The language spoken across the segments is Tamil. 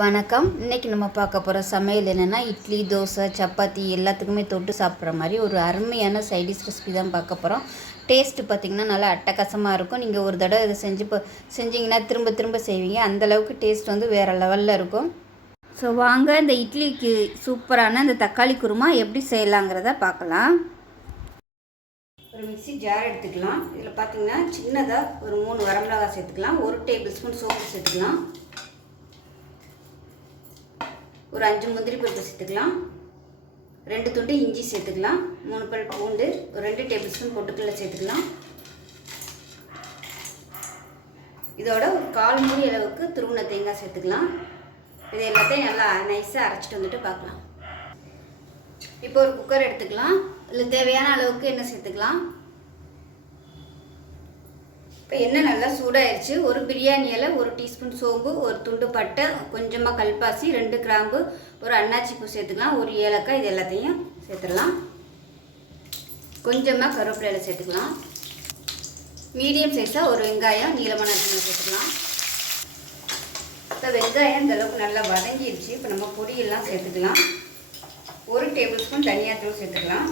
வணக்கம். இன்றைக்கி நம்ம பார்க்க போகிற சமையல் என்னென்னா இட்லி, தோசை, சப்பாத்தி எல்லாத்துக்குமே தொட்டு சாப்பிட்ற மாதிரி ஒரு அருமையான சைடிஷ் ரெசிபி தான் பார்க்க போகிறோம். டேஸ்ட்டு பார்த்திங்கன்னா நல்லா அட்டகாசமாக இருக்கும். நீங்கள் ஒரு தடவை இதை செஞ்சிங்கன்னா திரும்ப திரும்ப செய்வீங்க. அந்தளவுக்கு டேஸ்ட் வந்து வேறு லெவலில் இருக்கும். ஸோ வாங்க இந்த இட்லிக்கு சூப்பரான இந்த தக்காளி குருமா எப்படி செய்யலாங்கிறத பார்க்கலாம். ஒரு மிக்ஸி ஜார் எடுத்துக்கலாம். இதில் பார்த்திங்கன்னா சின்னதாக ஒரு 3 வரமிளகாய் சேர்த்துக்கலாம். 1 டேபிள் ஸ்பூன் சோப்பு சேர்த்துக்கலாம். ஒரு 5 முந்திரி பருப்பு சேர்த்துக்கலாம். 2 துண்டு இஞ்சி சேர்த்துக்கலாம். 3 பல் பூண்டு, ஒரு 2 டேபிள் ஸ்பூன் பொட்டுக்கடலை சேர்த்துக்கலாம். இதோட ஒரு 1/4 மூடி அளவுக்கு துருவின தேங்காய் சேர்த்துக்கலாம். இது எல்லாத்தையும் நல்லா நைஸாக அரைச்சிட்டு வந்துட்டு பார்க்கலாம். இப்போ ஒரு குக்கர் எடுத்துக்கலாம். இதில் தேவையான அளவுக்கு எண்ணெய் சேர்த்துக்கலாம். இப்போ எண்ணெய் நல்லா சூடாகிடுச்சு. ஒரு பிரியாணி இலை, 1 டீஸ்பூன் சோம்பு, ஒரு துண்டு பட்டை, கொஞ்சமாக கல்பாசி, 2 கிராம்பு, ஒரு அன்னாச்சி பூ சேர்த்துக்கலாம். ஒரு ஏலக்காய், இது எல்லாத்தையும் சேர்த்துடலாம். கொஞ்சமாக கருவேப்பிலை சேர்த்துக்கலாம். மீடியம் சைஸாக ஒரு வெங்காயம் நீளமான சேர்த்துக்கலாம். இப்போ வெங்காயம் இந்த அளவுக்கு நல்லா வதங்கிடுச்சு. இப்போ நம்ம பொடியெல்லாம் சேர்த்துக்கலாம். 1 டேபிள் ஸ்பூன் தனியாத்தூள் சேர்த்துக்கலாம்.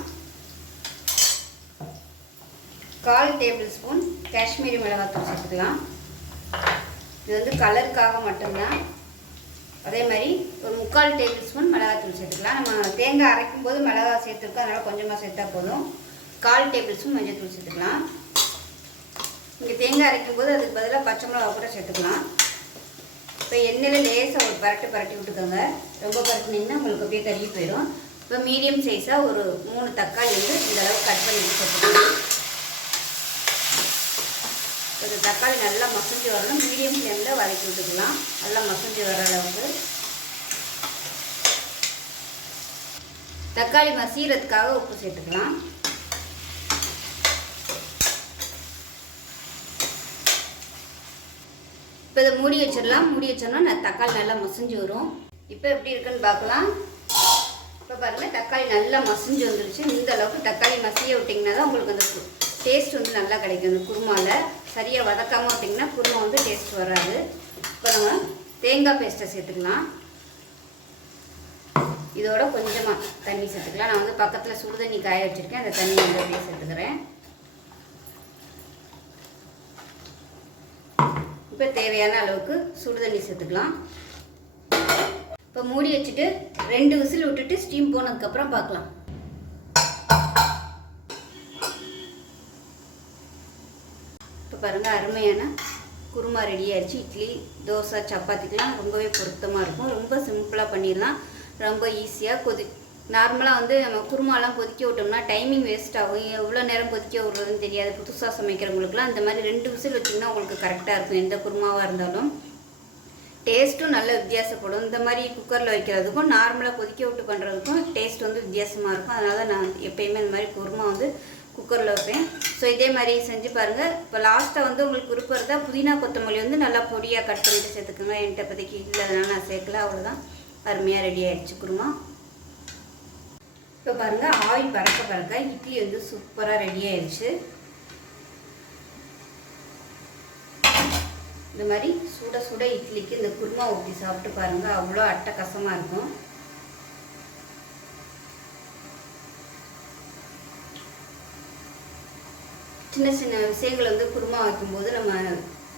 1/4 டேபிள் ஸ்பூன் காஷ்மீரி மிளகாத்தூள் சேர்த்துக்கலாம். இது வந்து கலருக்காக மட்டும்தான். அதே மாதிரி ஒரு 3/4 டேபிள் ஸ்பூன் மிளகாத்தூள் சேர்த்துக்கலாம். நம்ம தேங்காய் அரைக்கும் போது மிளகாய் சேர்த்துருக்கோம், அதனால் கொஞ்சமாக சேர்த்தா போதும். 1/4 டேபிள் ஸ்பூன் மஞ்சள் தூள் சேர்த்துக்கலாம். இங்கே தேங்காய் அரைக்கும் போது அதுக்கு பதிலாக பச்சை மிளகா கூட சேர்த்துக்கலாம். இப்போ எண்ணெயில் லேசாக ஒரு பரட்டி விட்டுக்கோங்க. ரொம்ப பரட்டினீங்கன்னா உங்களுக்கு அப்படியே கருகி போயிடும். இப்போ மீடியம் சைஸாக ஒரு 3 தக்காளி வந்து இந்த அளவுக்கு கட் பண்ணி சேர்த்துக்கலாம். ஒரு தக்காளி நல்லா மசிஞ்சு வரணும். மீடியம் ஃப்ளேமில் வதக்கி விட்டுக்கலாம். நல்லா மசிஞ்சு வர அளவுக்கு. தக்காளி மசிகிறதுக்காக உப்பு சேர்த்துக்கலாம். இப்போ இதை மூடி வச்சிடலாம். மூடி வச்சோம்னா தக்காளி நல்லா மசிஞ்சு வரும். இப்போ எப்படி இருக்குன்னு பார்க்கலாம். இப்போ பாருங்கள், தக்காளி நல்லா மசிஞ்சு வந்துருச்சு. இந்த அளவுக்கு தக்காளி மசிய விட்டிங்கன்னா தான் உங்களுக்கு அந்த டேஸ்ட் வந்து நல்லா கிடைக்கும். அந்த குருமாவில் சரியாக வதக்காமல் விட்டிங்கன்னா குருமா வந்து டேஸ்ட் வராது. இப்போ நம்ம தேங்காய் பேஸ்ட்டை சேர்த்துக்கலாம். இதோட கொஞ்சமாக தண்ணி சேர்த்துக்கலாம். நான் வந்து பக்கத்தில் சுடு தண்ணி காய வச்சுருக்கேன். அந்த தண்ணி வந்து அப்படியே சேர்த்துக்கிறேன். இப்போ தேவையான அளவுக்கு சுடு தண்ணி சேர்த்துக்கலாம். இப்போ மூடி வச்சுட்டு 2 விசில் விட்டுட்டு ஸ்டீம் போனதுக்கப்புறம் பார்க்கலாம். இப்போ பாருங்கள், அருமையான குருமா ரெடி ஆகிடுச்சு. இட்லி, தோசை, சப்பாத்திக்கெலாம் ரொம்பவே பொருத்தமாக இருக்கும். ரொம்ப சிம்பிளாக பண்ணிடலாம். ரொம்ப ஈஸியாக நார்மலாக வந்து நம்ம குருமாலாம் கொதிக்க விட்டோம்னா டைமிங் வேஸ்ட் ஆகும். எவ்வளோ நேரம் கொதிக்க விட்றதுன்னு தெரியாது. புதுசாக சமைக்கிறவங்களுக்குலாம் இந்த மாதிரி 2 விசில் வச்சிங்கன்னா உங்களுக்கு கரெக்டாக இருக்கும். எந்த குருமாவாக இருந்தாலும் டேஸ்ட்டும் நல்ல வித்தியாசப்படும். இந்த மாதிரி குக்கரில் வைக்கிறதுக்கும் நார்மலாக கொதிக்க விட்டு பண்ணுறதுக்கும் டேஸ்ட் வந்து வித்தியாசமாக இருக்கும். அதனால தான் நான் எப்போயுமே இந்த மாதிரி குருமா வந்து குக்கரில் வைப்பேன். ஸோ இதே மாதிரி செஞ்சு பாருங்கள். இப்போ லாஸ்ட்டாக வந்து உங்களுக்கு விருப்பம் இருந்தால் புதினா கொத்தமல்லி வந்து நல்லா பொடியாக கட் பண்ணிட்டு சேர்த்துக்கோங்க. என்கிட்ட இப்போதைக்கு இல்லை, அதனால் நான் சேர்க்கல. அவ்வளோதான், அருமையாக ரெடி ஆகிடுச்சு குருமா. இப்போ பாருங்கள், ஆயில் பறக்க இட்லி வந்து சூப்பராக ரெடி ஆகிடுச்சு. இந்த மாதிரி சுட சுட இட்லிக்கு இந்த குருமா ஊற்றி சாப்பிட்டு பாருங்கள், அவ்வளோ அட்டகாசமாக இருக்கும். சின்ன சின்ன விஷயங்கள் வந்து குருமா வைக்கும்போது நம்ம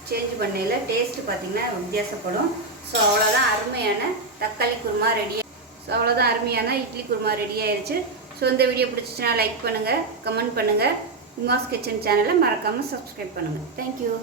சேஞ்ச் பண்ணையில் டேஸ்ட்டு பார்த்திங்கன்னா வித்தியாசப்படும். ஸோ அவ்வளோதான், அருமையான தக்காளி குருமா ரெடி. ஸோ அவ்வளோதான், அருமையான இட்லி குருமா ரெடி ஆயிடுச்சு. ஸோ இந்த வீடியோ பிடிச்சிச்சுன்னா லைக் பண்ணுங்கள், கமெண்ட் பண்ணுங்கள். உமாஸ் கிச்சன் சேனலை மறக்காமல் சப்ஸ்கிரைப் பண்ணுங்கள். தேங்க்யூ.